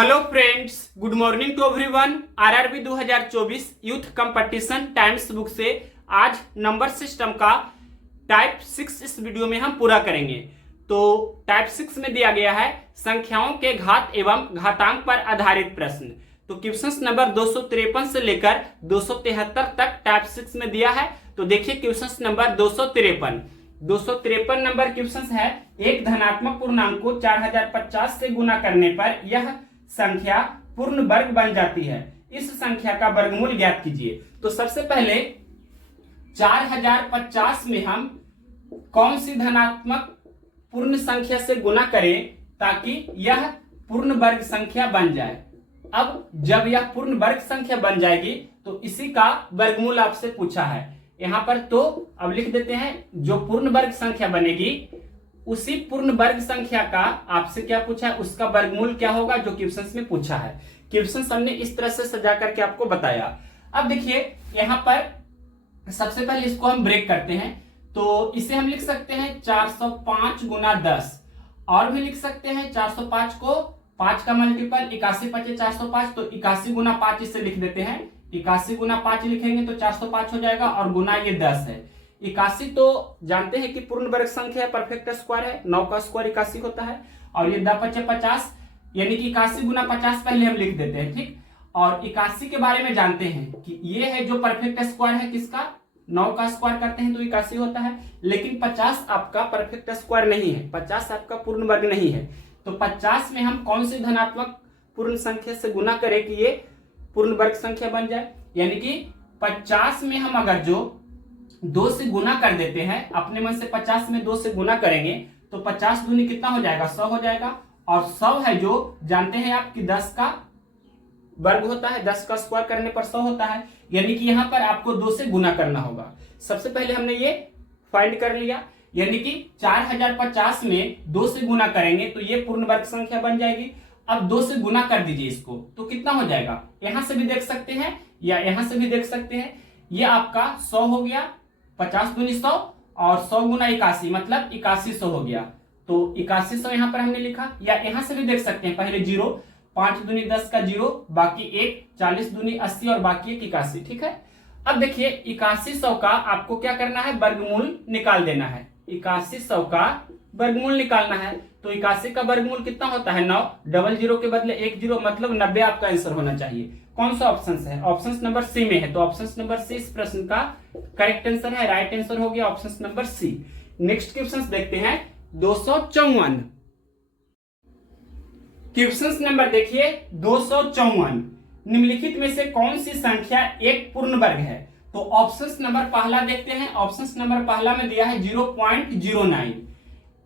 Hello friends, good morning to everyone. RRB 2024 youth competition times book से आज number system का type 6 इस video में हम पूरा करेंगे। तो टाइप 6 में दिया गया है संख्याओं के घात एवं घातांक पर आधारित प्रश्न। तो क्वेश्चन नंबर 253 से लेकर 273 तक टाइप 6 में दिया है। तो देखिए क्वेश्चन नंबर 253 नंबर क्वेश्चन है। एक धनात्मक पूर्णांक को 4050 से गुना करने पर यह संख्या पूर्ण वर्ग बन जाती है। इस संख्या का वर्गमूल ज्ञात कीजिए। तो सबसे पहले 4050 में हम कौन सी धनात्मक पूर्ण संख्या से गुना करें ताकि यह पूर्ण वर्ग संख्या बन जाए। अब जब यह पूर्ण वर्ग संख्या बन जाएगी तो इसी का वर्गमूल आपसे पूछा है यहां पर। तो अब लिख देते हैं, जो पूर्ण वर्ग संख्या बनेगी उसी पूर्ण वर्ग संख्या का आपसे क्या पूछा है, उसका वर्गमूल क्या होगा, जो क्वेश्चन में पूछा है। क्वेश्चन हमने इस तरह से सजा करके आपको बताया। अब देखिए यहां पर सबसे पहले इसको हम ब्रेक करते हैं। तो इसे हम लिख सकते हैं 405 गुना 10, और भी लिख सकते हैं 405 को 5 का मल्टीपल 81 5 405, तो 81 गुना 5 इसे लिख देते हैं। 81 गुना 5 लिखेंगे तो 405 हो जाएगा, और गुना ये 10 है। 81 तो जानते हैं कि पूर्ण वर्ग संख्या है, परफेक्ट स्क्वायर है, 9 का स्क्वायर 81 होता है, और ये 10 5 50, यानी कि 81 गुना 50 पहले हम लिख देते हैं, ठीक। और 81 के बारे में जानते हैं कि ये है जो परफेक्ट स्क्वायर है, किसका, 9 का स्क्वायर करते हैं तो 81 होता है। लेकिन 50 आपका परफेक्ट स्क्वायर नहीं है, 50 आपका पूर्ण वर्ग नहीं है। तो 50 में हम कौन सी धनात्मक पूर्ण संख्या से गुना करें कि ये पूर्ण वर्ग संख्या बन जाए। यानी कि 50 में हम अगर जो 2 से गुना कर देते हैं, अपने मन से 50 में 2 से गुना करेंगे तो 50 दूनी कितना हो जाएगा, 100 हो जाएगा। और 100 है जो जानते हैं आप कि 10 का वर्ग होता है, 10 का स्क्वायर करने पर 100 होता है। यानी कि यहां पर आपको 2 से गुना करना होगा। सबसे पहले हमने ये फाइंड कर लिया, यानी कि 4050 में 2 से गुना करेंगे तो ये पूर्ण वर्ग संख्या बन जाएगी। अब 2 से गुना कर दीजिए इसको, तो कितना हो जाएगा, यहां से भी देख सकते हैं या यहां से भी देख सकते हैं। ये आपका 100 हो गया, 50 दूनी 100, और 100 गुना 81 मतलब 8100 हो गया। तो 8100 यहां पर हमने लिखा, या यहां से भी देख सकते हैं, पहले 0, 5 दूनी 10 का 0, बाकी 1, 40 दूनी 80, और बाकी 1 81, ठीक है। अब देखिए 8100 का आपको क्या करना है, वर्गमूल निकाल देना है। 8100 का वर्गमूल निकालना है। तो 81 का वर्गमूल कितना होता है, 9, डबल 0 के बदले 1 0, मतलब 90 आपका आंसर होना चाहिए। कौन सा ऑप्शन है, ऑप्शन नंबर सी में है। तो ऑप्शन नंबर सी इस प्रश्न का करेक्ट आंसर है, राइट आंसर हो गया option number C. Next question देखते हैं 254। क्वेश्चन नंबर देखिए 254, निम्नलिखित में से कौन सी संख्या एक पूर्ण वर्ग है। तो ऑप्शन नंबर पहला देखते हैं। ऑप्शन नंबर पहला में दिया है 0.09,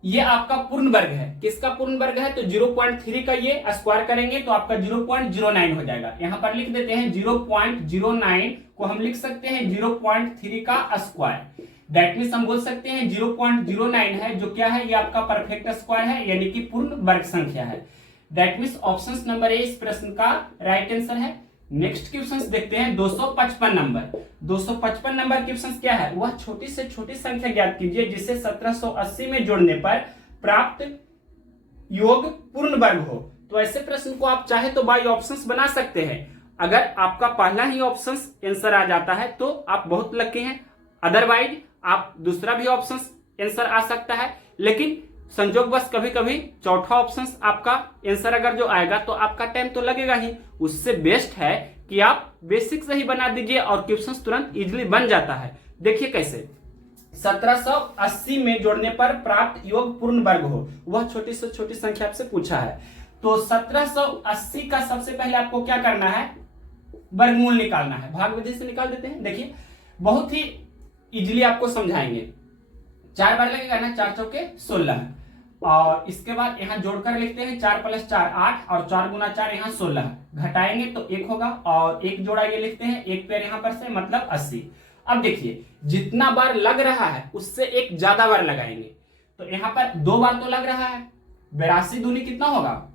ये आपका पूर्ण वर्ग है। किसका पूर्ण वर्ग है, तो 0.3 का ये स्क्वायर करेंगे तो आपका 0.09 हो जाएगा। यहां पर लिख देते हैं 0.09 को हम लिख सकते हैं 0.3 का स्क्वायर। दैट मींस हम बोल सकते हैं 0.09 है, जो क्या है, ये आपका परफेक्ट स्क्वायर है, यानी कि पूर्ण वर्ग संख्या है। That means option number A इस प्रश्न का राइट आंसर है। नेक्स्ट क्वेश्चन देखते हैं 255 नंबर। 255 नंबर क्वेश्चन क्या है, वह छोटी से छोटी संख्या ज्ञात कीजिए जिसे 1780 में जोड़ने पर प्राप्त योग पूर्ण वर्ग हो। तो ऐसे प्रश्न को आप चाहे तो बाय ऑप्शंस बना सकते हैं। अगर आपका पहला ही ऑप्शन आंसर आ जाता है तो आप बहुत लकी हैं, अदरवाइज आप दूसरा भी ऑप्शन आंसर आ सकता है। लेकिन संजोगवश कभी कभी चौथा ऑप्शन आपका आंसर अगर जो आएगा तो आपका टाइम तो लगेगा ही। उससे बेस्ट है कि आप बेसिक से ही बना दीजिए और क्वेश्चन तुरंत इजीली बन जाता है। देखिए कैसे, 1780 में जोड़ने पर प्राप्त योग पूर्ण वर्ग हो, वह छोटी से छोटी संख्या आपसे पूछा है। तो 1780 का सबसे पहले आपको क्या करना है, वर्गमूल निकालना है। भाग विधि से निकाल देते हैं। देखिए बहुत ही इजीली आपको समझाएंगे। 4 बार लगेगा ना, 4 चौके 16, और इसके बाद यहां जोड़कर लिखते हैं 4 + 4 8, और 4 गुना 4 यहाँ 16, घटाएंगे तो 1 होगा, और 1 जोड़ा ये लिखते हैं, 1 पेड़ यहाँ पर से मतलब 80। अब देखिए जितना बार लग रहा है उससे एक ज्यादा बार लगाएंगे। तो यहाँ पर 2 बार तो लग रहा है, 82 दूनी कितना होगा,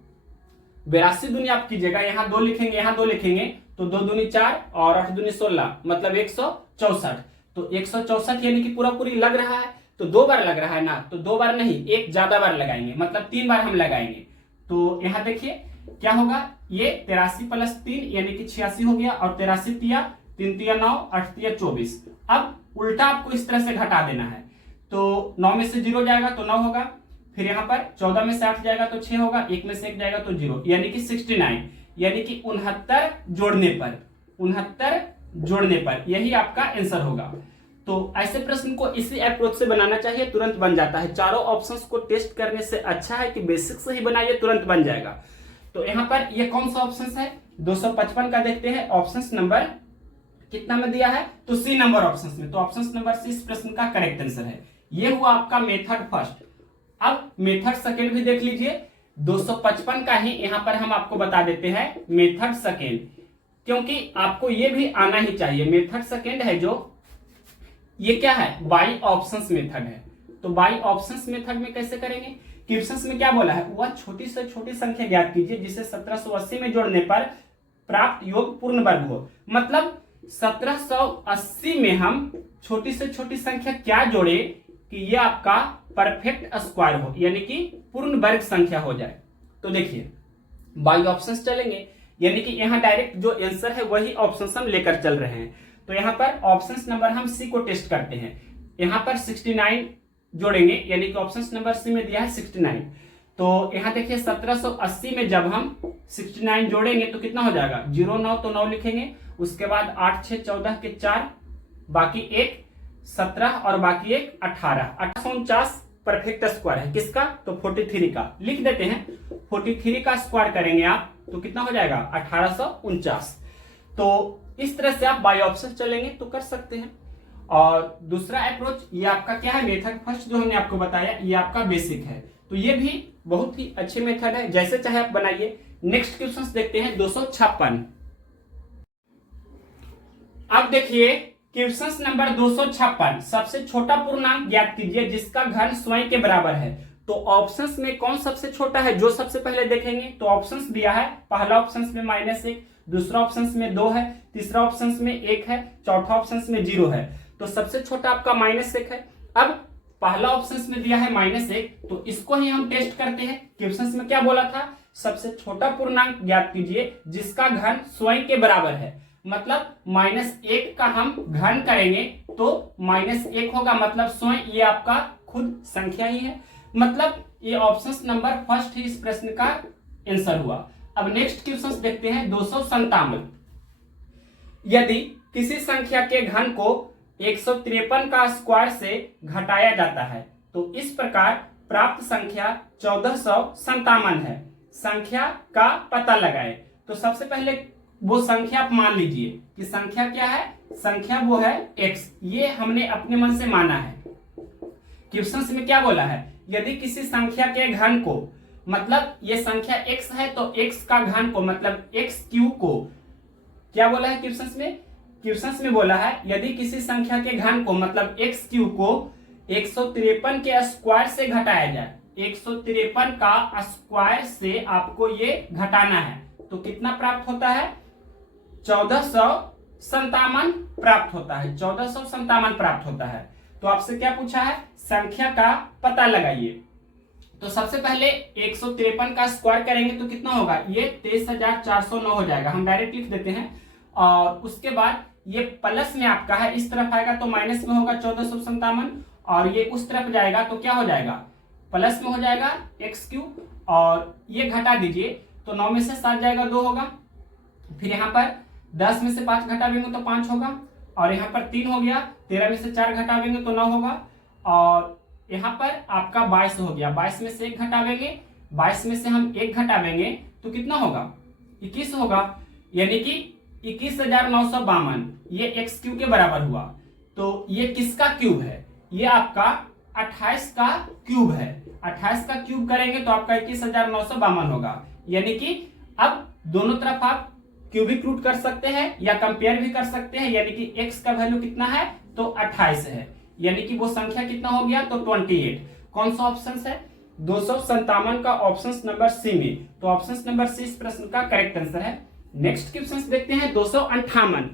82 दूनी आप कीजिएगा, यहाँ 2 लिखेंगे, यहाँ 2 लिखेंगे, तो 2 दूनी 4 और 8 दूनी 16 मतलब 164। तो 164 यानी कि पूरा पूरी लग रहा है। तो 2 बार लग रहा है ना, तो 2 बार नहीं, एक ज्यादा बार लगाएंगे, मतलब 3 बार हम लगाएंगे। तो यहां देखिए क्या होगा, ये 83 प्लस 3 यानी कि 86 हो गया, और 83 तिया 3 तिया 9, 8 तिया 24। अब उल्टा आपको इस तरह से घटा देना है, तो 9 में से 0 जाएगा तो 9 होगा, फिर यहाँ पर 14 में से 8 जाएगा तो 6 होगा, 1 में से 1 जाएगा तो 0, यानी कि 69, यानी कि 69 जोड़ने पर यही आपका आंसर होगा। तो ऐसे प्रश्न को इसी अप्रोच से बनाना चाहिए, तुरंत बन जाता है। चारों ऑप्शंस को टेस्ट करने से अच्छा है कि बेसिक से ही बनाइए, तुरंत बन जाएगा। तो यहाँ पर ये कौन सा ऑप्शन है, 255 का देखते हैं। ऑप्शन नंबर कितना में दिया है, तो सी नंबर ऑप्शन में, तो ऑप्शन नंबर सी इस प्रश्न का करेक्ट आंसर है। ये हुआ आपका मेथड फर्स्ट। अब मेथड सेकेंड भी देख लीजिए, 255 का ही यहाँ पर हम आपको बता देते हैं मेथड सेकेंड, क्योंकि आपको ये भी आना ही चाहिए। मेथड सेकेंड है जो, ये क्या है, बाई ऑप्शंस मेथड है। तो बाई ऑप्शंस मेथड में कैसे करेंगे, क्वेश्चंस में क्या बोला है, वह छोटी से छोटी संख्या ज्ञात कीजिए जिसे 1780 में जोड़ने पर प्राप्त योग पूर्ण वर्ग हो। मतलब 1780 में हम छोटी से छोटी संख्या क्या जोड़े कि ये आपका परफेक्ट स्क्वायर हो, यानी कि पूर्ण वर्ग संख्या हो जाए। तो देखिए बाई ऑप्शंस चलेंगे, यानी कि यहाँ डायरेक्ट जो आंसर है वही ऑप्शंस हम लेकर चल रहे हैं। तो यहाँ पर ऑप्शंस नंबर हम सी को टेस्ट करते हैं। यहाँ पर 69 जोड़ेंगे, यानी कि ऑप्शंस नंबर सी में दिया है 69। तो यहाँ देखिए 1780 में जब हम 69 जोड़ेंगे तो कितना हो जाएगा, 0 9 तो 9 लिखेंगे, उसके बाद 8 6 14 के 4, बाकी 1 17 और बाकी 1 18, 849 परफेक्ट स्क्वायर है किसका, तो 43 का लिख देते हैं। 43 का स्क्वायर करेंगे आप तो कितना हो जाएगा, 1849। तो इस तरह से आप बाई ऑप्शन चलेंगे तो कर सकते हैं। और दूसरा अप्रोच ये आपका क्या है, मेथड फर्स्ट जो हमने आपको बताया ये आपका बेसिक है, तो ये भी बहुत ही अच्छे मेथड है, जैसे चाहे आप बनाइए। नेक्स्ट क्वेश्चन देखते हैं 256। अब देखिए क्वेश्चन नंबर 256, सबसे छोटा पूर्णांक ज्ञात कीजिए जिसका घन स्वयं के बराबर है। तो ऑप्शंस में कौन सबसे छोटा है, जो सबसे पहले देखेंगे तो ऑप्शंस दिया है, पहला ऑप्शंस में -1, दूसरा ऑप्शंस में 2 है, तीसरा ऑप्शंस में 1 है, चौथा ऑप्शंस में 0 है। तो सबसे छोटा आपका -1 है। अब पहला ऑप्शंस में दिया है -1, तो इसको ही हम टेस्ट करते हैं। क्वेश्चंस में क्या बोला था, सबसे छोटा पूर्णांक ज्ञात कीजिए जिसका घन स्वयं के बराबर है। मतलब -1 का हम घन करेंगे तो -1 होगा, मतलब स्वयं ये आपका खुद संख्या ही है। मतलब ये ऑप्शन नंबर फर्स्ट ही इस प्रश्न का आंसर हुआ। अब नेक्स्ट क्वेश्चन देखते हैं 257। यदि किसी संख्या के घन को 153 का स्क्वायर से घटाया जाता है तो इस प्रकार प्राप्त संख्या 1457 है। संख्या का पता लगाएं। तो सबसे पहले वो संख्या आप मान लीजिए कि संख्या क्या है, संख्या वो है x, ये हमने अपने मन से माना है। क्वेश्चन में क्या बोला है, यदि किसी संख्या के घन को, मतलब ये संख्या x है तो x का घन को मतलब x³ को क्या बोला है क्वेश्चन में, क्वेश्चन में बोला है यदि किसी संख्या के घन को मतलब x³ को 153 के स्क्वायर से घटाया जाए, 153 का स्क्वायर से आपको ये घटाना है तो कितना प्राप्त होता है, 1457 प्राप्त होता है, 1457 प्राप्त होता है। तो आपसे क्या पूछा है, संख्या का पता लगाइए। तो सबसे पहले 153 का स्क्वायर करेंगे तो कितना होगा, ये 23,409 हो जाएगा, हम डायरेक्ट लिख देते हैं। और उसके बाद ये प्लस में आपका है, इस तरफ आएगा तो माइनस में होगा 1457, और ये उस तरफ जाएगा तो क्या हो जाएगा, प्लस में हो जाएगा x³, और ये घटा दीजिए तो 9 में से 7 जाएगा 2 होगा, फिर यहाँ पर 10 में से 5 घटावेंगे तो 5 होगा, और यहाँ पर 3 हो गया, 13 में से 4 घटावेंगे तो 9 होगा, और यहाँ पर आपका 22 हो गया, 22 में से 1 घटावेंगे, 22 में से हम 1 घटावेंगे तो कितना होगा, 21 होगा, यानी कि 21,952 ये x³ के बराबर हुआ। तो ये किसका क्यूब है, ये आपका 28 का क्यूब है, 28 का क्यूब करेंगे तो आपका 21,952 होगा। यानी कि अब दोनों तरफ आप क्यूबिक रूट कर सकते हैं या कंपेयर भी कर सकते हैं, यानी कि x का वैल्यू कितना है तो 28 है, यानी कि वो संख्या कितना हो गया तो 28। कौन सा ऑप्शन है, 257 का ऑप्शन नंबर सी में, तो ऑप्शन नंबर सी इस प्रश्न का करेक्ट आंसर है। नेक्स्ट क्वेश्चन देखते हैं 258।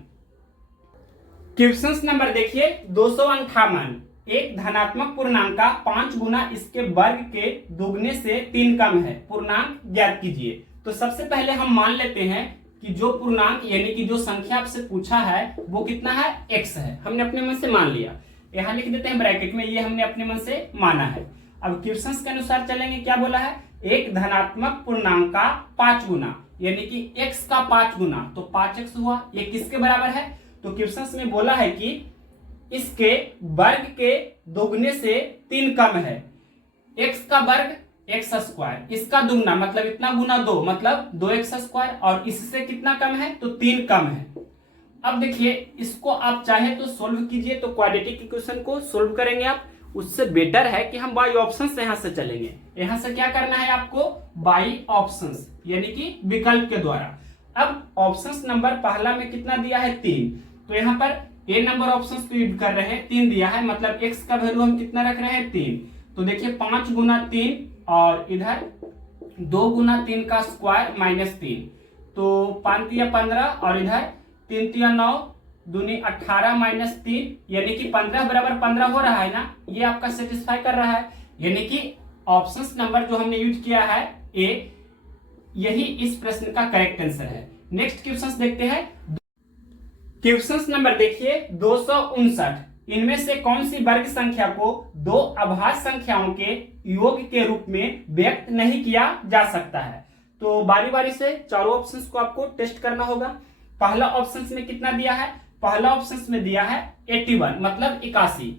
क्वेश्चन नंबर देखिए 258, एक धनात्मक पूर्णांक का 5 गुना इसके वर्ग के दुगने से 3 कम है, पूर्णांक ज्ञात कीजिए। तो सबसे पहले हम मान लेते हैं कि जो पूर्णांक यानी कि जो संख्या आपसे पूछा है वो कितना है, x है। हमने अपने मन से मान लिया, यहां लिख देते हैं ब्रैकेट में, ये हमने अपने मन से माना है। अब क्वेश्चन के अनुसार चलेंगे, क्या बोला है, एक धनात्मक पूर्णांक का 5 गुना यानी कि x का 5 गुना, तो 5x हुआ, ये किसके बराबर है, तो क्वेश्चन में बोला है कि इसके वर्ग के दोगुने से 3 कम है। x का वर्ग एक्स स्क्वायर, इसका दुगना मतलब इतना गुना 2 मतलब 2x स्क्वायर, और इससे कितना कम है, तो 3 कम है। अब देखिए इसको आप चाहे तो सोल्व कीजिए, तो क्वाड्रेटिक इक्वेशन को सोल्व करेंगे आप, उससे बेटर है कि हम बाई ऑप्शन से यहां से चलेंगे। यहां से क्या करना है आपको, बाई ऑप्शन यानी कि विकल्प के द्वारा। अब ऑप्शन नंबर पहला में कितना दिया है, 3, तो यहाँ पर ए नंबर ऑप्शन को यूज कर रहे हैं, 3 दिया है, मतलब x का वैल्यू हम कितना रख रहे हैं, 3। तो देखिए 5 गुना 3 और इधर 2 गुना 3 का स्क्वायर -3, तो 5 तिया 15 और इधर 3 तिया 9 दूनी 18 -3 यानी कि 15 बराबर 15 हो रहा है ना, ये आपका सेटिस्फाई कर रहा है। यानी कि ऑप्शन नंबर जो हमने यूज किया है ए, यही इस प्रश्न का करेक्ट आंसर है। नेक्स्ट क्वेश्चन देखते हैं। क्वेश्चन नंबर देखिए 259, इनमें से कौन सी वर्ग संख्या को दो अभाज्य संख्याओं के योग के रूप में व्यक्त नहीं किया जा सकता है। तो बारी बारी से चारों ऑप्शंस को आपको टेस्ट करना होगा। पहला ऑप्शन में कितना दिया है, पहला ऑप्शन में दिया है 81 मतलब 81।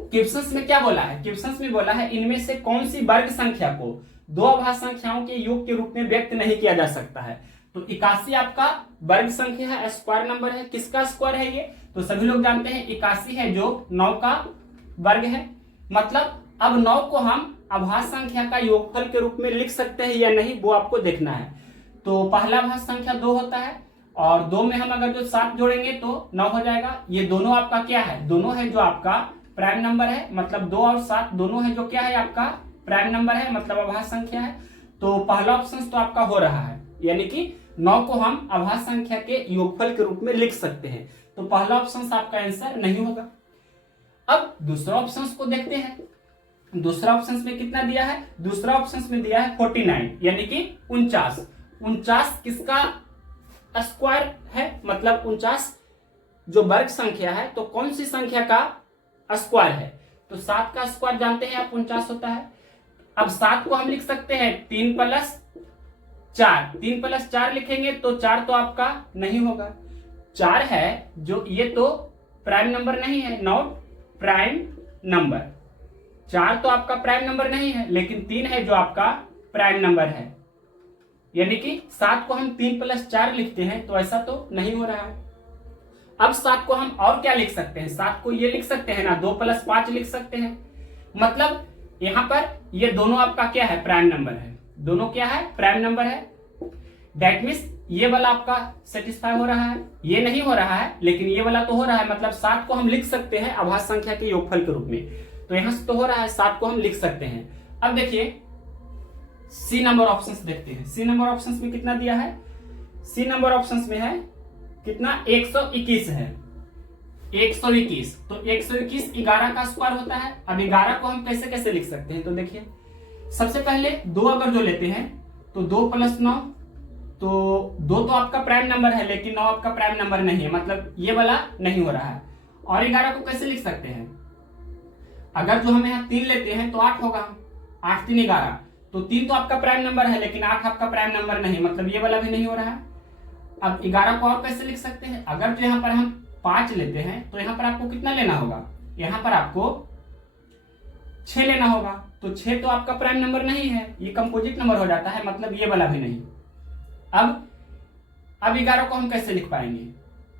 क्वेश्चन में क्या बोला है, क्वेश्चन में बोला है इनमें से कौन सी वर्ग संख्या को दो अभाज्य संख्याओं के योग के रूप में व्यक्त नहीं किया जा सकता है। तो 81 आपका वर्ग संख्या है, स्क्वायर नंबर है, किसका स्क्वायर है ये, तो सभी लोग जानते हैं 81 है जो 9 का वर्ग है। मतलब अब 9 को हम अभाज्य संख्या का योगफल के रूप में लिख सकते हैं या नहीं, वो आपको देखना है। तो पहला अभाज्य संख्या 2 होता है और 2 में हम अगर जो 7 जोड़ेंगे तो 9 हो जाएगा। ये दोनों आपका क्या है, दोनों है जो आपका प्राइम नंबर है, मतलब 2 और 7 दोनों है जो क्या है आपका प्राइम नंबर है, मतलब अभाज्य संख्या है। तो पहला ऑप्शन तो आपका हो रहा है, यानी कि 9 को हम अभाज्य संख्या के योगफल के रूप में लिख सकते हैं। तो पहला ऑप्शन आपका आंसर नहीं होगा। अब दूसरा ऑप्शन को देखते हैं। दूसरा ऑप्शन में कितना दिया है, दूसरा ऑप्शन में दिया है 49 यानी कि 49 किसका स्क्वायर है, मतलब 49 जो वर्ग संख्या है, तो कौन सी संख्या का स्क्वायर है, तो 7 का स्क्वायर जानते हैं आप 49 होता है। अब 7 को हम लिख सकते हैं 3 + 4, 3 + 4 लिखेंगे तो 4 तो आपका नहीं होगा, 4 है जो ये तो प्राइम नंबर नहीं है, नॉट प्राइम नंबर। 4 तो आपका प्राइम नंबर नहीं है, लेकिन 3 है जो आपका प्राइम नंबर है। यानी कि 7 को हम 3 + 4 लिखते हैं तो ऐसा तो नहीं हो रहा है। अब 7 को हम और क्या लिख सकते हैं, 7 को ये लिख सकते हैं ना, 2 + 5 लिख सकते हैं। मतलब यहां पर ये दोनों आपका क्या है, प्राइम नंबर है, दोनों क्या है, प्राइम नंबर है। दैट मीन्स ये वाला आपका सेटिस्फाई हो रहा है, ये नहीं हो रहा है, लेकिन ये वाला तो हो रहा है। मतलब 7 को हम लिख सकते हैं अभाज्य संख्या के योगफल के रूप में, तो यहां से तो हो रहा है, 7 को हम लिख सकते हैं। अब देखिए सी नंबर ऑप्शंस देखते हैं। सी नंबर ऑप्शंस में कितना दिया है, सी नंबर ऑप्शंस में है कितना, 121 है, 121। तो 121 11 का स्क्वायर होता है। अब 11 को हम कैसे कैसे लिख सकते हैं, तो देखिए सबसे पहले 2 अगर जो लेते हैं तो 2 + 9, तो 2 तो आपका प्राइम नंबर है, लेकिन 9 आपका प्राइम नंबर नहीं है, मतलब ये वाला नहीं हो रहा है। और 11 को कैसे लिख सकते हैं, अगर जो हम यहाँ 3 लेते हैं तो 8 होगा, 8 3 11, तो 3 तो आपका प्राइम नंबर है, लेकिन 8 आपका प्राइम नंबर नहीं, मतलब ये वाला भी नहीं हो रहा है। अब 11 को और कैसे लिख सकते हैं, अगर जो यहाँ पर हम 5 लेते हैं तो यहाँ पर आपको कितना लेना होगा, यहाँ पर आपको 6 लेना होगा। तो 6 तो आपका प्राइम नंबर नहीं है, ये कंपोजिट नंबर हो जाता है, मतलब ये वाला भी नहीं। अब 11 को हम कैसे लिख पाएंगे,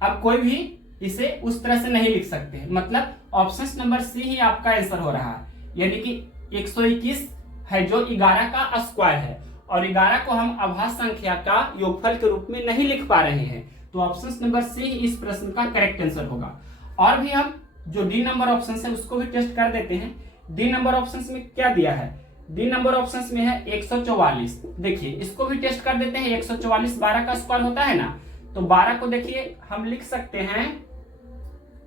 अब कोई भी इसे उस तरह से नहीं लिख सकते हैं, मतलब ऑप्शन नंबर सी ही आपका आंसर हो रहा है। यानी कि 121 है जो 11 का स्क्वायर है, और 11 को हम अभाज्य संख्या का योगफल के रूप में नहीं लिख पा रहे हैं, तो ऑप्शन नंबर सी इस प्रश्न का करेक्ट आंसर होगा। और भी हम जो डी नंबर ऑप्शन है उसको भी टेस्ट कर देते हैं। डी नंबर ऑप्शन में क्या दिया है, डी नंबर ऑप्शन में है 144। देखिए इसको भी टेस्ट कर देते हैं। 144 12 का स्क्वायर होता है ना, तो 12 को देखिए हम लिख सकते हैं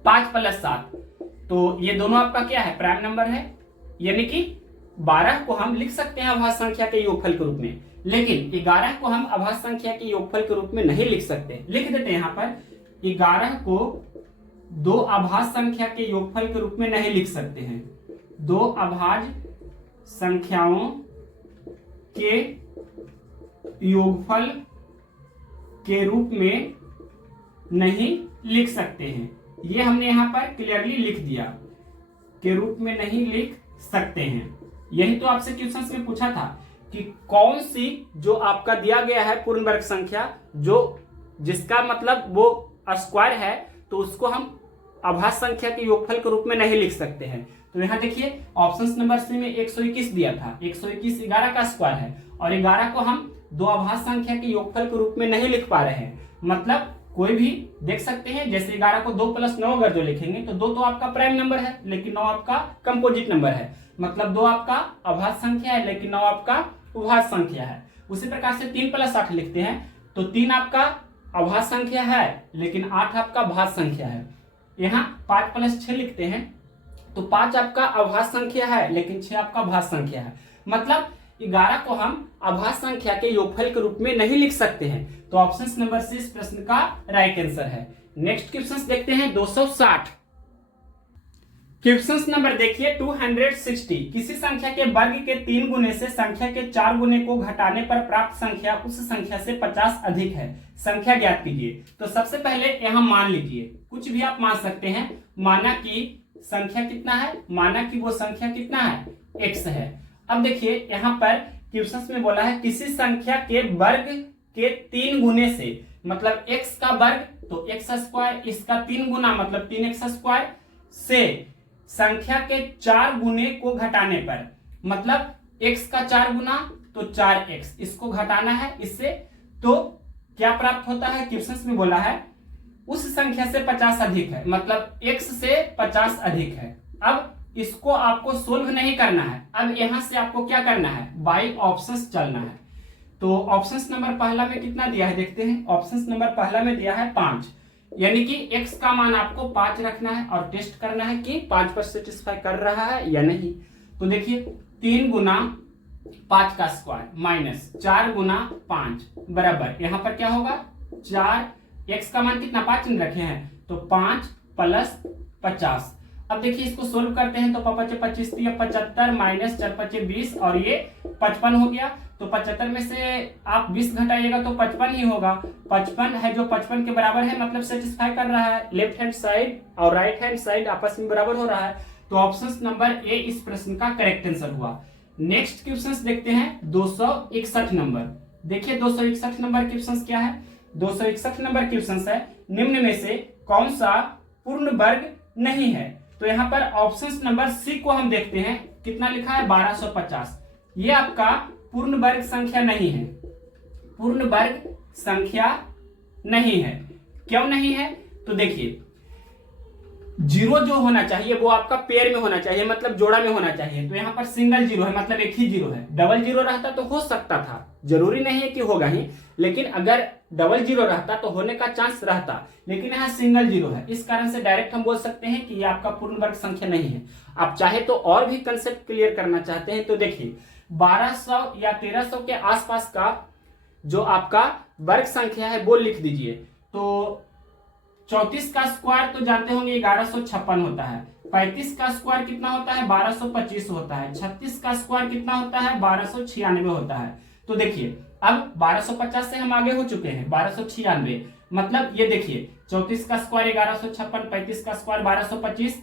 5 + 7, तो ये दोनों आपका क्या है, प्राइम नंबर है, यानी कि 12 को हम लिख सकते हैं अभाज्य संख्या के योगफल के रूप में, लेकिन 11 को हम अभाज्य संख्या के योगफल के रूप में नहीं लिख सकते। लिख देते हैं यहाँ पर 11 को दो अभाज्य संख्या के योगफल के रूप में नहीं लिख सकते हैं, दो अभाज्य संख्याओं के योगफल के रूप में नहीं लिख सकते हैं। ये हमने यहाँ पर क्लियरली लिख दिया, के रूप में नहीं लिख सकते हैं। यही तो आपसे क्वेश्चन में पूछा था कि कौन सी जो आपका दिया गया है पूर्ण वर्ग संख्या, जो जिसका मतलब वो स्क्वायर है, तो उसको हम अभाज्य संख्या के योगफल के रूप में नहीं लिख सकते हैं। तो यहाँ देखिए ऑप्शन नंबर सी में 121 दिया था, 121 11 का स्क्वायर है, और 11 को हम दो अभाज्य संख्या के योगफल के रूप में नहीं लिख पा रहे हैं। मतलब कोई भी देख सकते हैं, जैसे 11 को 2 + 9 अगर 2 लिखेंगे तो 2 तो आपका प्राइम नंबर है, लेकिन 9 आपका कंपोजिट नंबर है। मतलब 2 आपका अभाज्य संख्या है, लेकिन 9 आपका उभाज्य संख्या है। उसी प्रकार से 3 + 8 लिखते हैं तो 3 आपका अभाज्य संख्या है, लेकिन 8 आपका भाज्य संख्या है। यहाँ 5 + 6 लिखते हैं तो 5 आपका अभाज्य संख्या है, लेकिन 6 आपका भाज्य संख्या है। मतलब 11 को हम अभाज्य संख्या के योगफल के रूप में नहीं लिख सकते हैं। तो ऑप्शन नंबर सी इस प्रश्न का राइट आंसर है। नेक्स्ट क्वेश्चन देखते हैं 260। क्वेश्चन नंबर देखिए 260। किसी संख्या के वर्ग के 3 गुने से संख्या के 4 गुने को घटाने पर प्राप्त संख्या उस संख्या से 50 अधिक है, संख्या ज्ञात कीजिए। तो सबसे पहले यहाँ मान लीजिए, कुछ भी आप मान सकते हैं। माना कि संख्या कितना है, माना कि वो संख्या कितना है, x है। अब देखिए यहाँ पर क्वेश्चन में बोला है किसी संख्या के वर्ग के 3 गुने से, मतलब x का वर्ग तो x², इसका 3 गुना मतलब 3x² से संख्या के 4 गुने को घटाने पर, मतलब x का 4 गुना तो 4x, इसको घटाना है इससे, तो क्या प्राप्त होता है। क्वेश्चन में बोला है उस संख्या से 50 अधिक है, मतलब x से 50 अधिक है। अब इसको आपको सोल्व नहीं करना है, अब यहां से आपको क्या करना है, बाई ऑप्शंस चलना है। तो ऑप्शंस नंबर पहला में कितना दिया है देखते हैं। ऑप्शंस नंबर पहला में दिया है 5, यानी कि x का मान आपको 5 रखना है और टेस्ट करना है कि 5 पर सेटिस्फाई कर रहा है या नहीं। तो देखिए 3 गुना 5 का स्क्वायर माइनस 4 गुना 5 बराबर, यहाँ पर क्या होगा 4, x का मान कितना 5 रखे हैं तो 5 + 50। अब देखिए इसको सोल्व करते हैं तो 5 × 25 75 माइनस 4 × 5 20 और ये 55 हो गया। तो 75 में से आप 20 घटाइएगा तो 55 ही होगा। 55 है जो 55 के बराबर है, मतलब सेटिस्फाई कर रहा है। लेफ्ट हैंड साइड और राइट हैंड साइड आपस में बराबर हो रहा है। तो ऑप्शन नंबर ए इस प्रश्न का करेक्ट आंसर हुआ। नेक्स्ट क्वेश्चन देखते हैं 261 नंबर। देखिए 261 नंबर क्वेश्चन क्या है। 261 नंबर क्वेश्चन है निम्न में से कौन सा पूर्ण वर्ग नहीं है। तो यहाँ पर ऑप्शन नंबर सी को हम देखते हैं, कितना लिखा है 1250। ये आपका पूर्ण वर्ग संख्या नहीं है, पूर्ण वर्ग संख्या नहीं है। क्यों नहीं है तो देखिए 0 जो होना चाहिए वो आपका पेयर में होना चाहिए, मतलब जोड़ा में होना चाहिए। तो यहाँ पर सिंगल 0 है, मतलब एक ही 0 है। डबल 0 रहता तो हो सकता था, जरूरी नहीं है कि होगा ही, लेकिन अगर डबल 0 रहता तो होने का चांस रहता, लेकिन यहाँ सिंगल 0 है। इस कारण से डायरेक्ट हम बोल सकते हैं कि ये आपका पूर्ण वर्ग संख्या नहीं है। आप चाहे तो और भी कंसेप्ट क्लियर करना चाहते हैं तो देखिए 1200 या 1300 के आसपास का जो आपका वर्ग संख्या है वो लिख दीजिए। तो 34 का स्क्वायर तो जानते होंगे 1156 होता है। 35 का स्क्वायर कितना होता है 1225 होता है। 36 का स्क्वायर कितना होता है 1296 होता है। तो देखिए अब 1250 से हम आगे हो चुके हैं, 1296, मतलब ये देखिए 34 का स्क्वायर 1156, 35 का स्क्वायर 1225,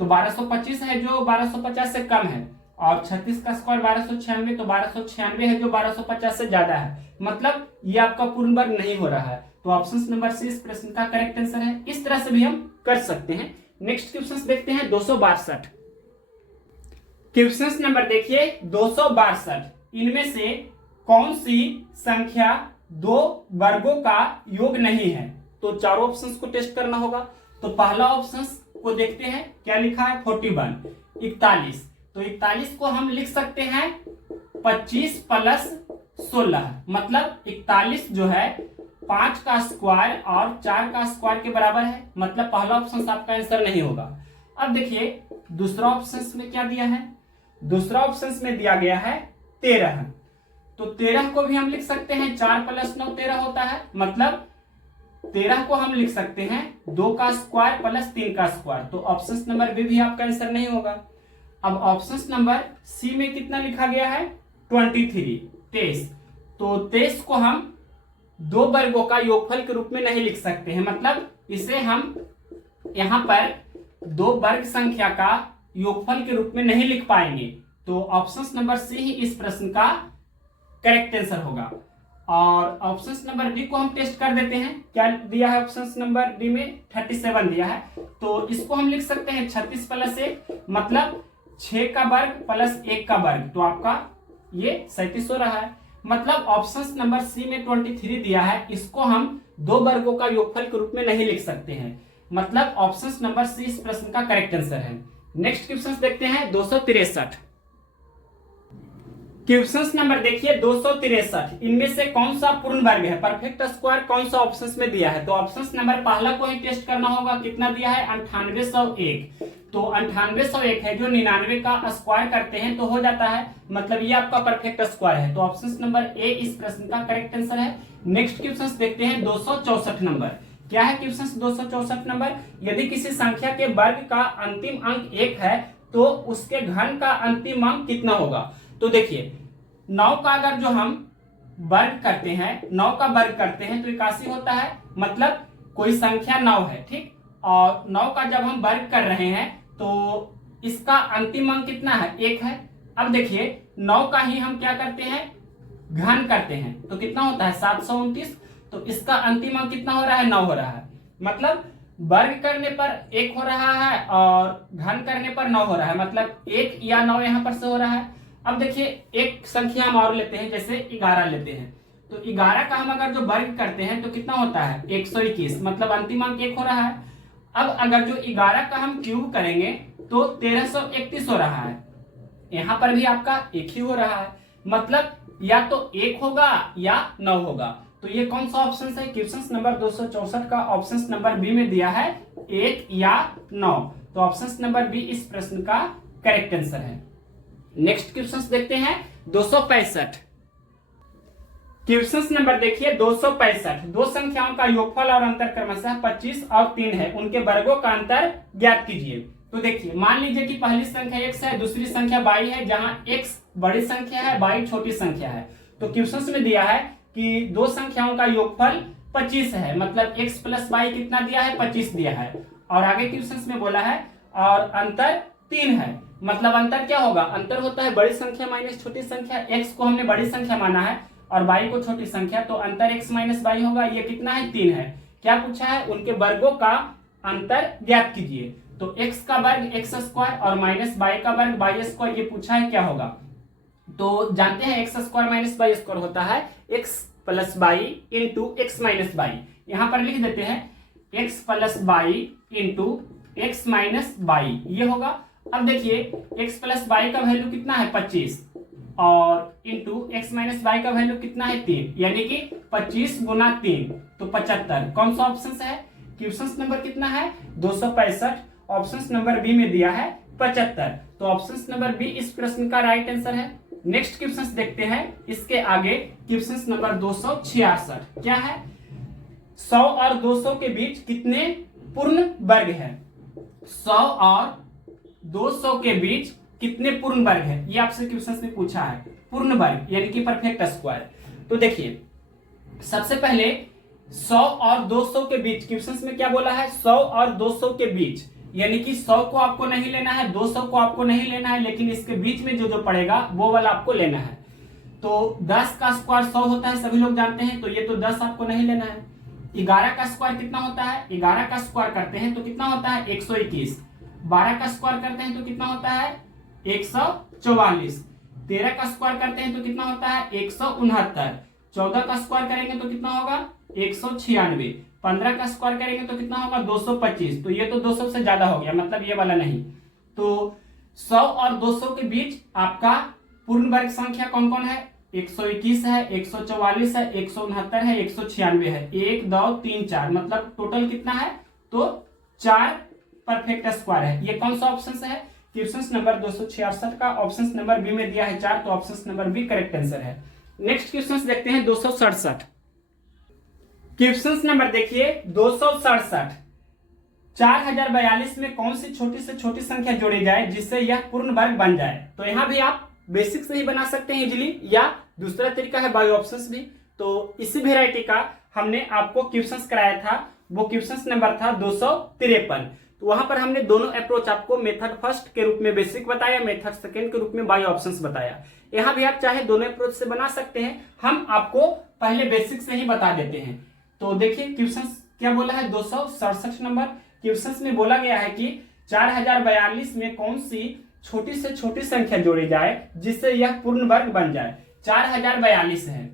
तो 1225 है जो 1250 से कम है, और 36 का स्क्वायर 1296, तो 1296 है जो 1250 से ज्यादा है। मतलब ये आपका पूर्ण वर्ग नहीं हो रहा है। तो ऑप्शन नंबर सी इस प्रश्न का करेक्ट आंसर है। इस तरह से भी हम कर सकते हैं। नेक्स्ट क्वेश्चन देखते हैं 262। क्वेश्चन नंबर देखिए 262। इनमें से कौन सी संख्या 2 वर्गों का योग नहीं है। तो चारों ऑप्शंस को टेस्ट करना होगा। तो पहला ऑप्शन को देखते हैं, क्या लिखा है 41, 41। तो 41 को हम लिख सकते हैं 25 + 16, मतलब 41 जो है 5 का स्क्वायर और 4 का स्क्वायर के बराबर है। मतलब पहला ऑप्शन आपका आंसर नहीं होगा। अब देखिए दूसरा ऑप्शन में क्या दिया है, दूसरा ऑप्शन में दिया गया है 13। तो 13 को भी हम लिख सकते हैं 4 + 9 13 होता है, मतलब 13 को हम लिख सकते हैं 2 का स्क्वायर प्लस 3 का स्क्वायर। तो ऑप्शन नंबर बी भी आपका आंसर नहीं होगा। अब ऑप्शन नंबर सी में कितना लिखा गया है 23, 23। तो 23 को हम 2 वर्गों का योगफल के रूप में नहीं लिख सकते हैं, मतलब इसे हम यहां पर 2 वर्ग संख्या का योगफल के रूप में नहीं लिख पाएंगे। तो ऑप्शन नंबर सी ही इस प्रश्न का करेक्ट आंसर होगा। और ऑप्शन नंबर डी को हम टेस्ट कर देते हैं। क्या दिया है ऑप्शन नंबर डी में 37 दिया है, तो इसको हम लिख सकते हैं 36 + 1, मतलब 6 का वर्ग प्लस 1 का वर्ग, तो आपका ये 37 हो रहा है। मतलब ऑप्शन नंबर सी में 23 दिया है, इसको हम 2 वर्गों का योगफल के रूप में नहीं लिख सकते हैं, मतलब ऑप्शन नंबर सी इस प्रश्न का करेक्ट आंसर है। नेक्स्ट क्वेश्चन देखते हैं 263। क्वेश्चन नंबर देखिए 263, इनमें से कौन सा पूर्ण वर्ग है, परफेक्ट स्क्वायर कौन सा ऑप्शन में दिया है। तो ऑप्शन नंबर पहला को ही टेस्ट करना होगा, कितना दिया है 9801। तो 9801 है जो 99 का स्क्वायर करते हैं तो हो जाता है, मतलब ये आपका परफेक्ट स्क्वायर है। तो ऑप्शन नंबर ए इस प्रश्न का करेक्ट आंसर है। नेक्स्ट क्वेश्चन देखते हैं 264 नंबर। क्या है क्वेश्चन 264 नंबर, यदि किसी संख्या के वर्ग का अंतिम अंक 1 है तो उसके घन का अंतिम अंक कितना होगा। तो देखिए 9 का अगर जो हम वर्ग करते हैं, 9 का वर्ग करते हैं तो 81 होता है, मतलब कोई संख्या 9 है, ठीक। और 9 का जब हम वर्ग कर रहे हैं तो इसका अंतिम अंक कितना है 1 है। अब देखिए 9 का ही हम क्या करते हैं घन करते हैं तो कितना होता है 729। तो इसका अंतिम अंक कितना हो रहा है 9 हो रहा है, मतलब वर्ग करने पर 1 हो रहा है और घन करने पर 9 हो रहा है, मतलब 1 या 9 यहां पर से हो रहा है। अब देखिए एक संख्या हम और लेते हैं, जैसे 11 लेते हैं। तो 11 का हम अगर जो वर्ग करते हैं तो कितना होता है 121, मतलब अंतिम अंक 1 हो रहा है। अब अगर जो 11 का हम क्यूब करेंगे तो 1331 हो रहा है, यहां पर भी आपका 1 ही हो रहा है, मतलब या तो 1 होगा या 9 होगा। तो ये कौन सा ऑप्शन है, क्वेश्चन नंबर 264 का ऑप्शन नंबर बी में दिया है 1 या 9। तो ऑप्शन नंबर बी इस प्रश्न का करेक्ट आंसर है। नेक्स्ट क्वेश्चन देखते हैं 265। क्वेश्चन नंबर देखिए 265, 2 संख्याओं का योगफल और अंतर क्रमशः 25 और 3 है, उनके वर्गों का अंतर ज्ञात कीजिए। तो देखिए मान लीजिए कि पहली संख्या x है, दूसरी संख्या y है, जहां x बड़ी संख्या है y छोटी संख्या है। तो क्वेश्चन में दिया है कि 2 संख्याओं का योगफल 25 है, मतलब x + y कितना दिया है 25 दिया है। और आगे क्वेश्चन में बोला है और अंतर 3 है, मतलब अंतर क्या होगा, अंतर होता है बड़ी संख्या माइनस छोटी संख्या। x को हमने बड़ी संख्या माना है और y को छोटी संख्या, तो अंतर x - y होगा। ये कितना है 3 है। क्या पूछा है, उनके वर्गों का अंतर ज्ञात कीजिए। तो x का वर्ग x² और माइनस y का वर्ग y², ये पूछा है क्या होगा। तो जानते हैं x² - y² होता है x + y × x - y। यहां पर लिख देते हैं x + y × x - y, ये होगा। अब देखिए x + y का वैल्यू कितना है 25 और इंटू x - y का वैल्यू कितना है 3, यानी कि 25 × 3 तो 75। कौन सा ऑप्शन है, क्वेश्चन नंबर कितना है 265, ऑप्शन नंबर बी में दिया है 75। तो ऑप्शन नंबर बी इस प्रश्न का राइट आंसर है। नेक्स्ट क्वेश्चन देखते हैं इसके आगे, क्वेश्चन नंबर 266। क्या है 100 और 200 के बीच कितने पूर्ण वर्ग है। 100 और 200 के बीच कितने पूर्ण वर्ग है, ये आपसे क्वेश्चन में पूछा है। पूर्ण वर्ग यानी कि परफेक्ट स्क्वायर। तो देखिए सबसे पहले 100 और 200 के बीच, क्वेश्चन में क्या बोला है 100 और 200 के बीच, यानी कि 100 को आपको नहीं लेना है, 200 को आपको नहीं लेना है, लेकिन इसके बीच में जो जो पड़ेगा वो वाला आपको लेना है। तो 10 का स्क्वायर 100 होता है, सभी लोग जानते हैं, तो ये तो 10 आपको नहीं लेना है। 11 का स्क्वायर कितना होता है, 11 का स्क्वायर करते हैं तो कितना होता है 121। 12 का स्क्वायर करते हैं तो कितना होता है 144। 13 का स्क्वायर करते हैं तो कितना होता है 169। 14 का स्क्वायर करेंगे तो कितना होगा 196। 15 का स्क्वायर करेंगे तो कितना होगा 225। तो ये तो 200 से ज्यादा हो गया, मतलब ये वाला नहीं। तो 100 और 200 के बीच आपका पूर्ण वर्ग संख्या कौन कौन है, 121 है, 144 है, 169 है, 196 है। 1 2 3 4, मतलब टोटल कितना है, तो 4 परफेक्ट स्क्वायर है। ये कौन सा ऑप्शन है, क्वेश्चन नंबर 266 का ऑप्शन नंबर बी में दिया है 4, तो option number B correct answer है। नेक्स्ट क्वेश्चन देखते हैं 267। क्वेश्चन नंबर देखिए 267, 4042 में कौन सी छोटी से छोटी संख्या जोड़ी जाए जिससे यह पूर्ण वर्ग बन जाए। तो यहां भी आप बेसिक से ही बना सकते हैं इजिली, या दूसरा तरीका है बाय ऑप्शंस भी। तो इसी वेराइटी का हमने आपको क्वेश्चंस कराया था, वो क्वेश्चंस नंबर था 253। तो वहां पर हमने दोनों अप्रोच आपको मेथड फर्स्ट के रूप में बेसिक बताया, मेथड सेकंड के रूप में बाय ऑप्शंस बताया। यहां भी आप चाहे दोनों अप्रोच से बना सकते हैं, हम आपको पहले बेसिक से ही बता देते हैं। तो देखिए क्वेश्चन क्या बोला है 267 नंबर क्वेश्चन में बोला गया है कि 4042 में कौन सी छोटी से छोटी संख्या जोड़ी जाए जिससे यह पूर्ण वर्ग बन जाए। 4042 है,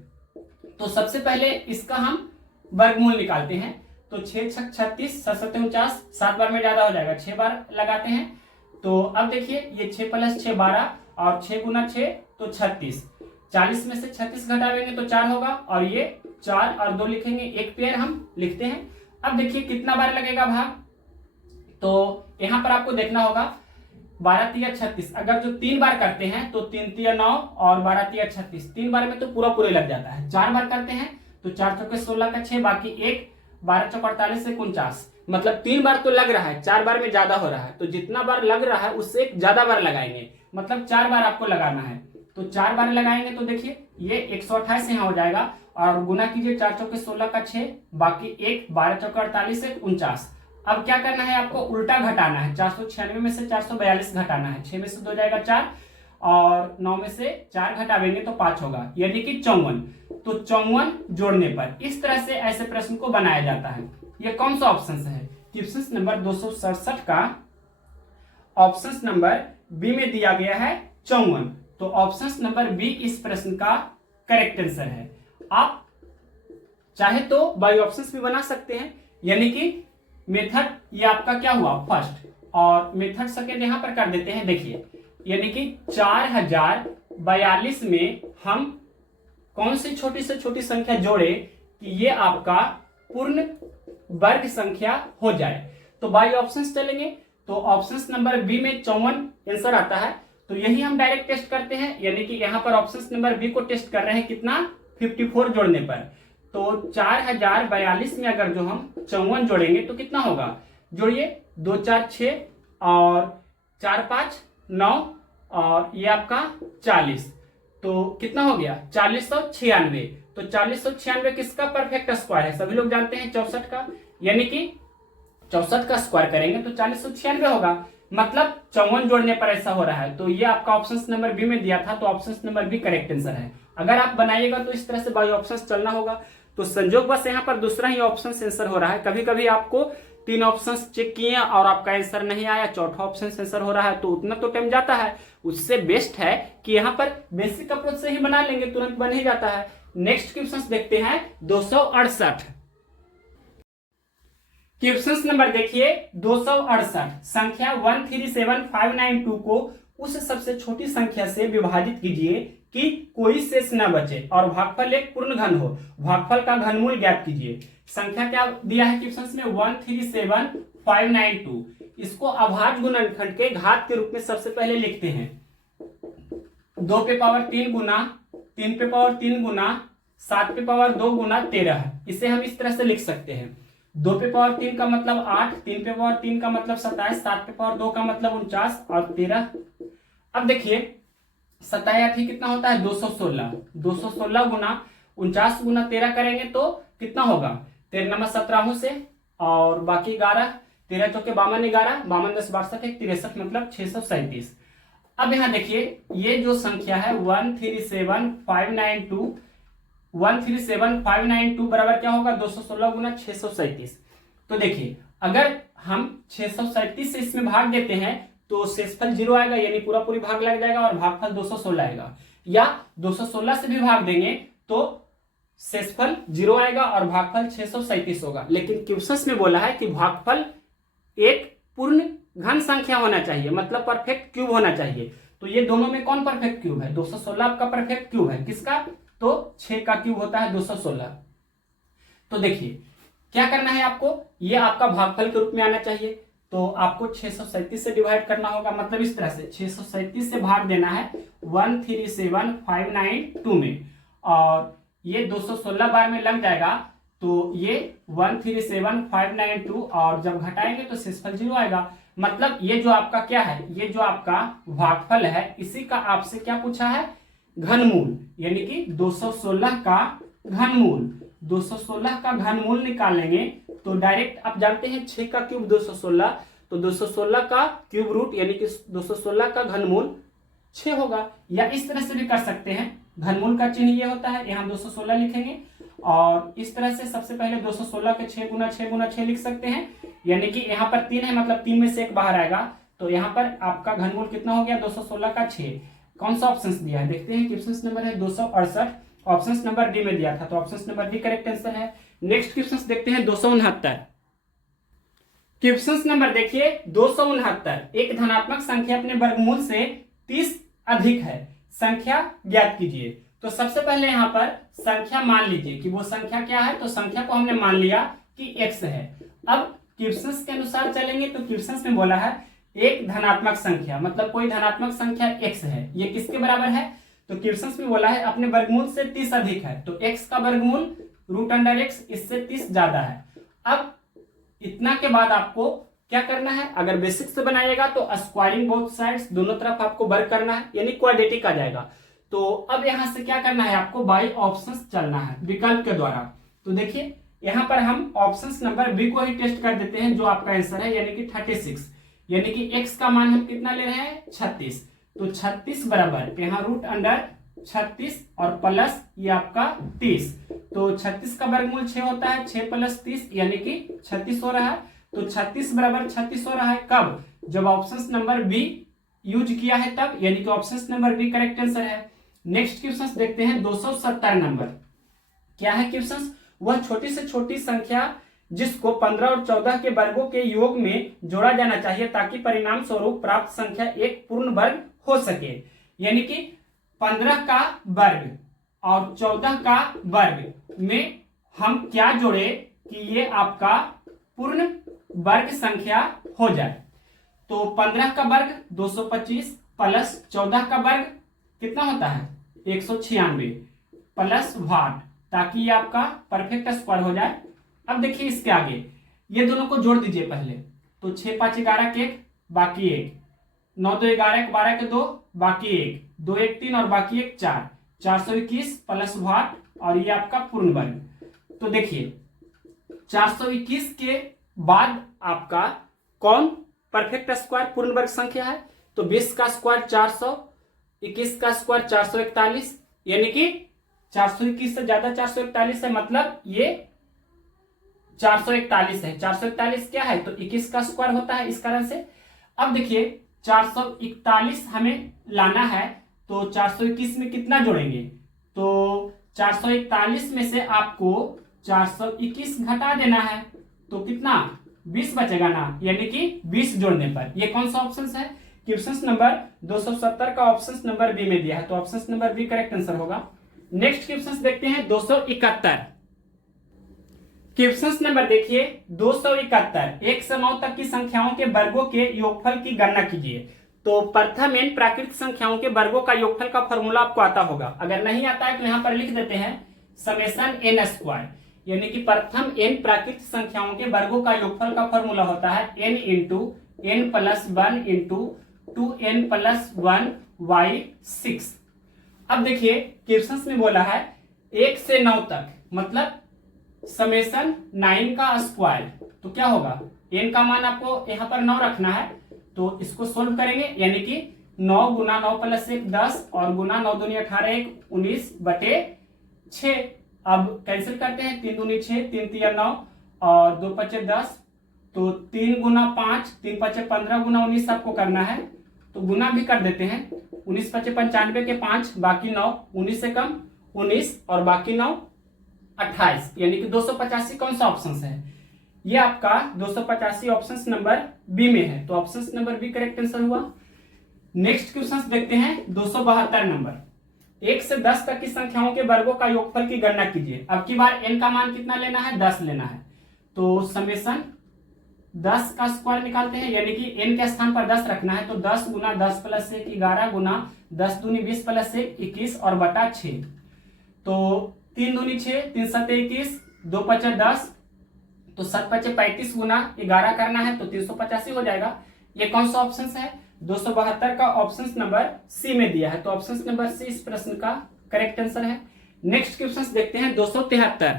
तो सबसे पहले इसका हम वर्गमूल निकालते हैं। तो 6 छक 36, 7 सत्ते 49, 7 बार में ज्यादा हो जाएगा, 6 बार लगाते हैं। तो अब देखिए ये 6 + 6 12 और 6 × 6 तो 36। 40 में से 36 घटावेंगे तो 4 होगा, और ये 4 और 2 लिखेंगे, एक पेयर हम लिखते हैं। अब देखिए कितना बार लगेगा भाग, तो यहां पर आपको देखना होगा 12 × 36, अगर जो 3 बार करते हैं तो 3 × 9 और 12 × 36, 3 बार में तो पूरा पूरे लग जाता है। 4 बार करते हैं तो 4 चौके 16 का 6, बाकी 1, 12 चौक 48 से 49, मतलब 3 बार तो लग रहा है, 4 बार में ज्यादा हो रहा है। तो जितना बार लग रहा है उससे ज्यादा बार लगाएंगे, मतलब 4 बार आपको लगाना है। तो 4 बार लगाएंगे तो देखिए ये 128 यहाँ हो जाएगा, और गुना कीजिए 4 चौके 16 का 6, बाकी 1, 12 चौके 48 से 49। अब क्या करना है आपको, उल्टा घटाना है। 496 में से 442 घटाना है, 6 में से 2 जाएगा 4, और 9 में से 4 घटावेंगे तो 5 होगा, यानी कि 54। तो 54 जोड़ने पर इस तरह से ऐसे प्रश्न को बनाया जाता है। ये कौन सा ऑप्शन है, क्वेश्चन नंबर 267 का ऑप्शन नंबर बी में दिया गया है 54। तो ऑप्शन नंबर बी इस प्रश्न का करेक्ट आंसर है। आप चाहे तो बाय ऑप्शंस भी बना सकते हैं, यानी कि मेथड ये आपका क्या हुआ फर्स्ट, और मेथड सेकंड यहां पर कर देते हैं। देखिए यानी कि 4042 में हम कौन सी छोटी से छोटी संख्या जोड़े कि ये आपका पूर्ण वर्ग संख्या हो जाए। तो बाय ऑप्शंस चलेंगे, तो ऑप्शंस नंबर बी में 54 आंसर आता है। तो यही हम डायरेक्ट टेस्ट करते हैं, यानी कि यहां पर ऑप्शंस नंबर बी को टेस्ट कर रहे हैं कितना, 54 जोड़ने पर। तो 4042 में अगर जो हम 54 जोड़ेंगे तो कितना होगा, जोड़िए 2 4 6 और 4 5 9 और ये आपका 40, तो कितना हो गया 4096। तो 4096 किसका परफेक्ट स्क्वायर है, सभी लोग जानते हैं 64 का, यानी कि 64 का स्क्वायर करेंगे तो 4096 होगा, मतलब 54 जोड़ने पर ऐसा हो रहा है। तो ये आपका ऑप्शन नंबर बी में दिया था, तो option number B correct answer है। अगर आप बनाइएगा तो इस तरह से बाय ऑप्शन चलना होगा। तो संजोग बस यहाँ पर दूसरा ही ऑप्शन आंसर हो रहा है। कभी कभी आपको 3 ऑप्शन चेक किए और आपका आंसर नहीं आया, चौथा ऑप्शन आंसर हो रहा है, तो उतना तो टाइम जाता है। उससे बेस्ट है कि यहाँ पर बेसिक अप्रोच से ही बना लेंगे, तुरंत बन ही जाता है। नेक्स्ट क्वेश्चन देखते हैं 268। क्वेश्चन नंबर देखिए 268, संख्या 137592 को उस सबसे छोटी संख्या से विभाजित कीजिए कि कोई शेष न बचे और भागफल एक पूर्ण घन हो। भागफल का घनमूल ज्ञात कीजिए। संख्या क्या दिया है क्वेश्चन में, 137592। इसको अभाज्य गुणनखंड के घात के रूप में सबसे पहले लिखते हैं। 2 पे पावर 3 गुना 3 पे पावर 3 गुना 7 पे पावर 2 गुना 13। इसे हम इस तरह से लिख सकते हैं। 2 पे पावर 3 का मतलब 8, 3 पे पावर 3 का मतलब 27, 7 पे पावर 2 का मतलब 49 और 13। अब देखिए 27 कितना होता है 216। 216 गुना 49 गुना 13 करेंगे तो कितना होगा, 13 नंबर 17 से और बाकी 11, 13 चौके 52, 11 52 10 62 63, मतलब 637। अब यहां देखिए ये जो संख्या है 137592, 137592 बराबर क्या होगा 216 गुना 637। तो देखिए अगर हम 637 से इसमें भाग देते हैं तो शेषफल 0 आएगा, यानी पूरा पूरी भाग लग जाएगा और भागफल 216 आएगा, या 216 से भी भाग देंगे तो शेषफल 0 आएगा और भागफल 637 होगा। लेकिन क्वेश्चन में बोला है कि भागफल एक पूर्ण घन संख्या होना चाहिए, मतलब परफेक्ट क्यूब होना चाहिए। तो ये दोनों में कौन परफेक्ट क्यूब है, 216 आपका परफेक्ट क्यूब है, किसका, तो 6 का क्यूब होता है 216। तो देखिए क्या करना है आपको, ये आपका भागफल के रूप में आना चाहिए। तो आपको 637 से डिवाइड करना होगा, मतलब इस तरह से 637 से भाग देना है 137592 में, और ये 216 बार में लग जाएगा, तो ये 137592, और जब घटाएंगे तो शेषफल 0 आएगा। मतलब ये जो आपका क्या है, ये जो आपका भागफल है, इसी का आपसे क्या पूछा है, घनमूल, यानी कि 216 का घनमूल। 216 का घनमूल निकालेंगे तो डायरेक्ट आप जानते हैं 6 का क्यूब 216, तो 216 का क्यूब रूट यानी कि 216 का घनमूल 6 होगा। या इस तरह से भी कर सकते हैं, घनमूल का चिन्ह ये होता है, यहाँ 216 लिखेंगे और इस तरह से सबसे पहले 216 के 6 गुना 6 गुना 6 लिख सकते हैं, यानी कि यहाँ पर 3 है, मतलब 3 में से 1 बाहर आएगा, तो यहाँ पर आपका घनमूल कितना हो गया, 216 का 6। कौन सा ऑप्शन दिया है देखते हैं, क्वेश्चन नंबर है 268, ऑप्शन नंबर डी में दिया था, तो option number D correct answer है। नेक्स्ट क्वेश्चन देखते हैं 269। क्वेश्चन नंबर देखिए 269, एक धनात्मक संख्या अपने वर्गमूल से 30 अधिक है, संख्या ज्ञात कीजिए। तो सबसे पहले यहाँ पर संख्या मान लीजिए कि वो संख्या क्या है, तो संख्या को हमने मान लिया कि x है। अब क्वेश्चन के अनुसार चलेंगे तो क्वेश्चन में बोला है एक धनात्मक संख्या, मतलब कोई धनात्मक संख्या x है, ये किसके बराबर है, तो क्वेश्चन में बोला है अपने वर्गमूल से 30 अधिक है, तो x का वर्गमूल √x इससे 30 ज्यादा है। अब इतना के बाद आपको क्या करना है, अगर बेसिक से बनाइएगा तो स्क्वायरिंग बोथ साइड्स, दोनों तरफ आपको वर्ग करना है, यानी क्वाड्रेटिक आ जाएगा। तो अब यहां से क्या करना है, आपको बाई ऑप्शंस चलना है, विकल्प के द्वारा। तो देखिए यहां पर हम ऑप्शंस नंबर बी को ही टेस्ट कर देते हैं, जो आपका आंसर है यानी कि 36, यानी कि x का मान हम कितना ले रहे हैं 36, तो 36 बराबर यहाँ √36 और प्लस ये आपका 30, तो 36 का वर्गमूल 6 होता है, 6 + 30 यानी कि 36 हो रहा है, तो 36 बराबर 36 हो रहा है, कब, जब ऑप्शन नंबर बी यूज किया है तब, यानी कि option number B correct answer है। नेक्स्ट क्वेश्चन देखते हैं 270 नंबर। क्या है क्वेश्चन, वह छोटी से छोटी संख्या जिसको 15 और 14 के वर्गों के योग में जोड़ा जाना चाहिए ताकि परिणाम स्वरूप प्राप्त संख्या एक पूर्ण वर्ग हो सके, यानी कि 15 का वर्ग और 14 का वर्ग में हम क्या जोड़े कि ये आपका पूर्ण वर्ग संख्या हो जाए। तो 15 का वर्ग 225 प्लस 14 का वर्ग कितना होता है 196 प्लस वाट, ताकि ये आपका परफेक्ट स्क्वायर हो जाए। अब देखिए इसके आगे ये दोनों को जोड़ दीजिए पहले, तो 6 × 5 = 11 के 1 बाकी 1, 9 × 2 = 11 के 12 के 2 बाकी 1, 2 × 1 3 और बाकी 1 4, 421 प्लस वाट और ये आपका पूर्ण वर्ग। तो देखिए 421 के बाद आपका कौन परफेक्ट स्क्वायर पूर्ण वर्ग संख्या है, तो 20 का स्क्वायर 400, 21 का स्क्वायर 441, यानी कि 421 से ज्यादा 441 है, मतलब ये 441 है। 441 क्या है, तो 21 का स्क्वायर होता है, इस कारण से। अब देखिए 441 हमें लाना है, तो 421 में कितना जोड़ेंगे, तो 441 में से आपको 421 घटा देना है, तो कितना 20 बचेगा ना, यानी कि 20 जोड़ने पर। ये कौन सा ऑप्शन है, क्वेश्चन नंबर 270 का ऑप्शन नंबर बी में दिया है, तो option number B correct answer होगा। नेक्स्ट क्वेश्चन देखते हैं 271। क्वेश्चन नंबर देखिए 271, 1 से 9 तक की संख्याओं के वर्गों के योगफल की गणना कीजिए। तो प्रथम n प्राकृतिक संख्याओं के वर्गों का योगफल का फॉर्मूला आपको आता होगा, अगर नहीं आता है तो यहां पर लिख देते हैं समेशन n², यानी कि प्रथम n प्राकृतिक संख्याओं के वर्गों का योगफल का फॉर्मूला होता है n × n + 1 × 2n + 1/6। अब देखिए क्वेश्चन में बोला है 1 से 9 तक, मतलब समेशन 9 का स्क्वायर, तो क्या होगा n का मान आपको यहाँ पर 9 रखना है, तो इसको सोल्व करेंगे, यानी कि 9 × 9 + 1 10 और गुना 9 दूनी 18 1 19/6। अब कैंसिल करते हैं, 3 दूनी 6 3 × 9 और 2 × 5 10, तो 3 × 5 3 × 5 15 × 19 आपको करना है, तो गुना भी कर देते हैं, 19 × 5 95 के 5 बाकी 9, 19 से कम 19 और बाकी 9 28, यानी कि 285 कौन सा ऑप्शन है, ये आपका 285 ऑप्शन नंबर बी में है, तो option number B correct answer हुआ। नेक्स्ट क्वेश्चन देखते हैं 272 नंबर। 1 से 10 तक की संख्याओं के वर्गों का योगफल की गणना कीजिए। अब की बार n का मान कितना लेना है, 10 लेना है, तो समेशन 10 का स्क्वायर निकालते हैं, यानी कि n के स्थान पर 10 रखना है, तो 10 गुना 10 प्लस 1 11 गुना 10 दूनी 20 प्लस 1 21 और बटा 6। तो 3 दूनी 6, 3 सत्ते 21, 2 पचे 10, तो 7 पचे 35 गुना 11 करना है तो 385 हो जाएगा। ये कौन सा ऑप्शन है? 272 का ऑप्शन नंबर सी में दिया है, तो ऑप्शन नंबर सी इस प्रश्न का करेक्ट आंसर है। नेक्स्ट क्वेश्चन देखते हैं 273।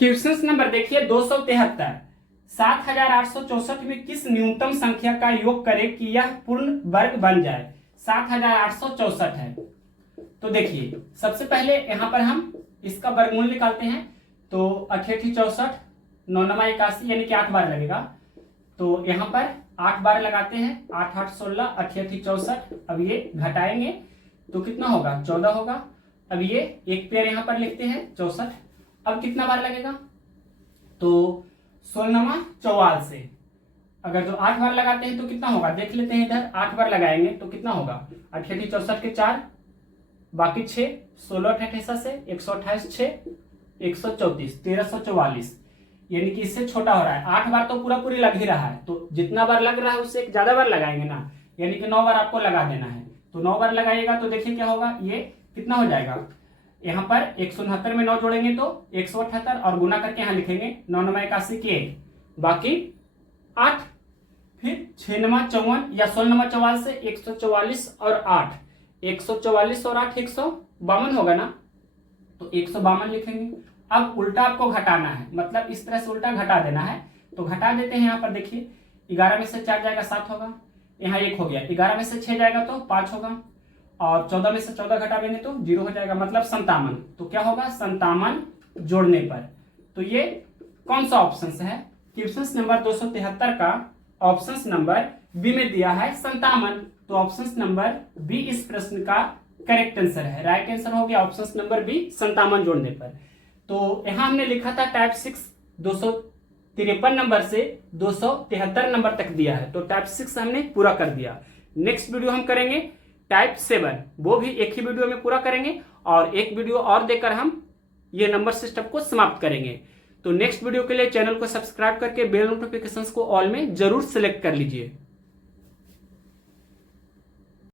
क्वेश्चन नंबर देखिए 273। 7864 में किस न्यूनतम संख्या का योग करें कि यह पूर्ण वर्ग बन जाए? 7864 है, तो देखिए सबसे पहले यहां पर हम इसका वर्गमूल निकालते हैं, तो 88 64 9 9 81 यानी कि 8 बार लगेगा, तो यहां पर 8 बार लगाते हैं, 8 8 16 88 64। अब ये घटाएंगे तो कितना होगा? 14 होगा। अब ये एक पेयर यहां पर लिखते हैं 64। अब कितना बार लगेगा? तो 16 44 से अगर जो 8 बार लगाते हैं तो कितना होगा देख लेते हैं। इधर 8 बार लगाएंगे तो कितना होगा? 88 64 के 4 बाकी 6 16 88 से 128 6 134 1344, यानी कि इससे छोटा हो रहा है। 8 बार तो पूरा पूरी लग ही रहा है, तो जितना बार लग रहा है उससे एक ज्यादा बार लगाएंगे ना, यानी कि 9 बार आपको लगा देना है। तो 9 बार लगाइएगा तो देखिए क्या होगा, ये कितना हो जाएगा। यहाँ पर 169 में 9 जोड़ेंगे तो 178 और गुना करके यहाँ लिखेंगे 9 9 81 के बाकी 8, फिर 6 9 54 या 16 9 44 से 144 और 8 144 और 8 152 होगा ना, तो 152 लिखेंगे। अब उल्टा आपको घटाना है, मतलब इस तरह से उल्टा घटा देना है, तो घटा देते हैं। यहाँ पर देखिए 11 में से 4 जाएगा 7 होगा, यहाँ 1 हो गया। 11 में से 6 जाएगा तो 5 होगा, और 14 में से 14 घटा देंगे तो 0 हो जाएगा, मतलब 57। तो क्या होगा? 57 जोड़ने पर। तो ये कौन सा ऑप्शन है? क्वेश्चन नंबर 273 का ऑप्शन नंबर बी में दिया है 57, तो ऑप्शन नंबर बी इस प्रश्न का करेक्ट आंसर है। राइट आंसर हो गया ऑप्शन नंबर बी 57 जोड़ने पर। तो यहां हमने लिखा था टाइप 6 253 नंबर से 273 नंबर तक दिया है, तो टाइप 6 हमने पूरा कर दिया। नेक्स्ट वीडियो हम करेंगे टाइप 7, वो भी एक ही वीडियो में पूरा करेंगे, और एक वीडियो और देकर हम ये नंबर सिस्टम को समाप्त करेंगे। तो नेक्स्ट वीडियो के लिए चैनल को सब्सक्राइब करके बेल नोटिफिकेशंस को ऑल में जरूर सेलेक्ट कर लीजिए।